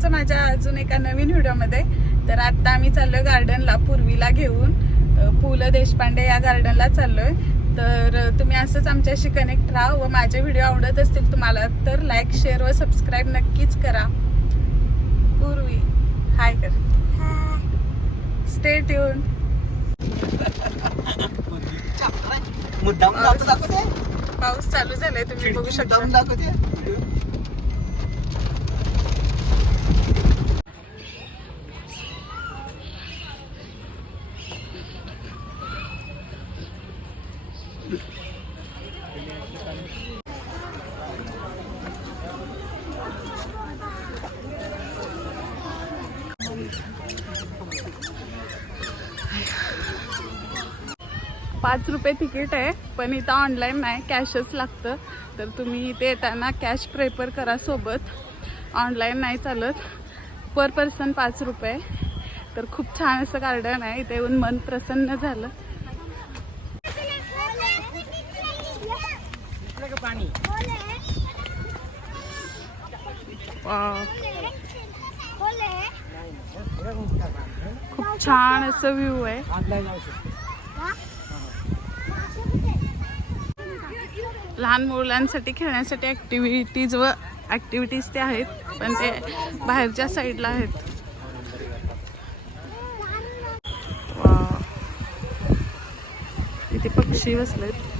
तुमचं माझ्या अजून एका नवीन व्हिडिओमध्ये. तर आता आम्ही चाललोय गार्डनला पूर्वीला घेऊन. पु ल देशपांडे या गार्डनला चाललोय. तर तुम्ही असंच आमच्याशी कनेक्ट राहा व माझे व्हिडिओ आवडत असतील तुम्हाला तर लाईक शेअर व सबस्क्राईब नक्कीच करा. पूर्वी. हाय कर. स्टे ट्यून पाऊस चालू झालाय तुम्ही बघू शकता. दाखवते. पाच रुपये तिकीट आहे पण इथं ऑनलाईन नाही कॅशच लागतं. तर तुम्ही इथे येताना कॅश प्रेफर करा सोबत. ऑनलाईन नाही चालत. पर पर्सन पाच रुपये. तर खूप छान असं गार्डन आहे. इथे येऊन मन प्रसन्न झालं. खूप छान असं व्ह्यू आहे. लहान मुलांसाठी खेळण्यासाठी ॲक्टिव्हिटीज व ॲक्टिव्हिटीज ते आहेत पण ते बाहेरच्या साईडला आहेत. इथे पक्षी बसलेत.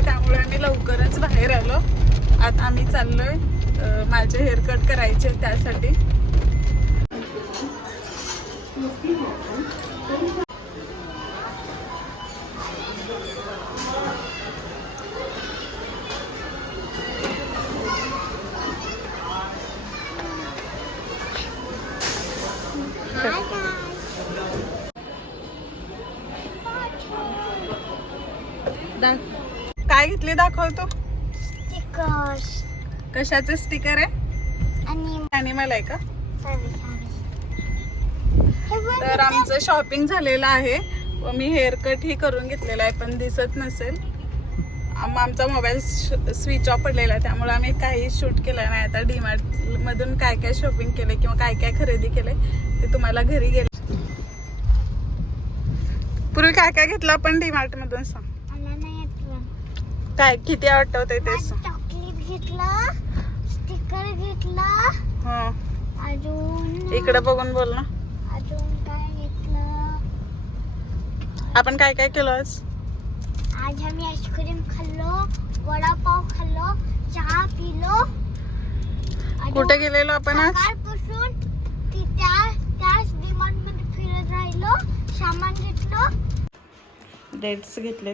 झालाय त्यामुळे आम्ही लवकरच बाहेर आलो. आता आम्ही चाललोय. माझे हेअर कट करायचे त्यासाठी. दा- काय घेतले दाखवतो कशाचे स्टिकर आहे? आणि अॅनिमल आहे का? तर आमचं शॉपिंग झालेलं आहे. व मी हेअर कट ही करून घेतलेला आहे पण दिसत नसेल. आम- आमचा मोबाईल स्विच ऑफ पडलेला आहे त्यामुळे आम्ही काही शूट केलं नाही. आता डीमार्ट मधून काय काय शॉपिंग केले किंवा काय काय खरेदी केले ते तुम्हाला घरी गेले. पूर्वी काय काय घेतलं आपण डीमार्ट मधून सांग. काय किती आठवतंय ते चॉकलेट घेतलं स्टिकर घेतला हो. अजून इकडे बघून बोल ना. अजून काय घेतलं? आपण काय काय केलं आज? आज आम्ही आईस्क्रीम खाल्लो वडापाव खाल्लो चहा पिलो. कुठे गेलेलो आपण आज? फिरत राहिलो सामान घेतलं. डेट्स घेतले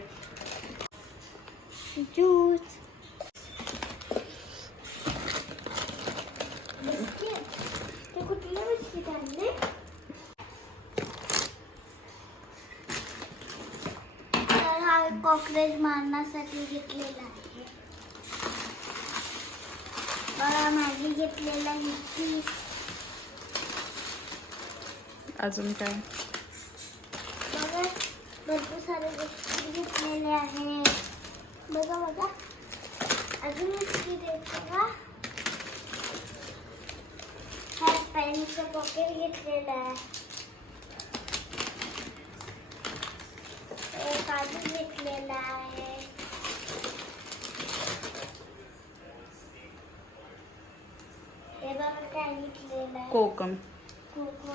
ज्यूस हा कॉकरेज मारण्यासाठी घेतलेला आहे. बघा मॅगी घेतलेला आहे अजून काय? भरपूर सारे बिस्किट घेतलेले आहे बघा बघा. अजून हा पेनचं पॉकेट घेतलेलं आहे. अजून घेतलेला आहे. हे बघा काय घेतलेलं आहे. कोकम. कोको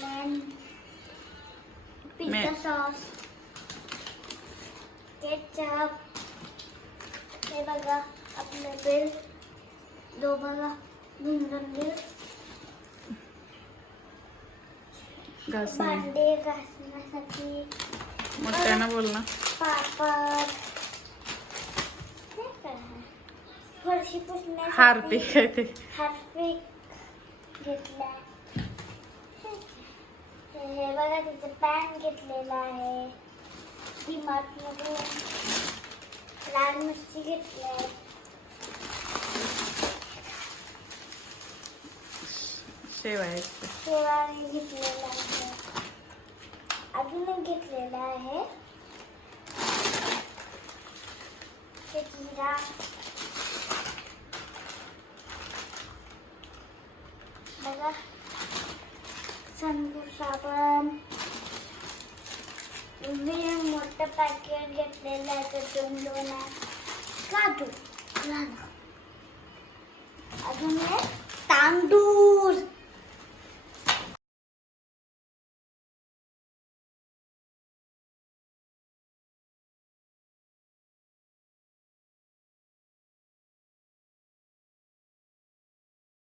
लॅन पिझ्झा मे- केचप हे बघा आपलं बिल दो बघा भिंगन बिल घासणी भांडे घासण्यासाठी. मोठ्यानं बोल ना. पापड. हे काय? फरशी पुसण्यासाठी हार्पिक. आहे ते हार्पिक घेतला हे बघा तिचं पॅन घेतलेला आहे. मध्ये लाल मिरची घेतली शेव आहे शेवाळी घेतलेला आहे अजून एक घेतलेला आहे. हे जिरा. बघा. संतूर साबण. वेळ मोठं पॅकेट घेतलेलं आहे तर दोन दोन आहे काजू अजून हे तांदूळ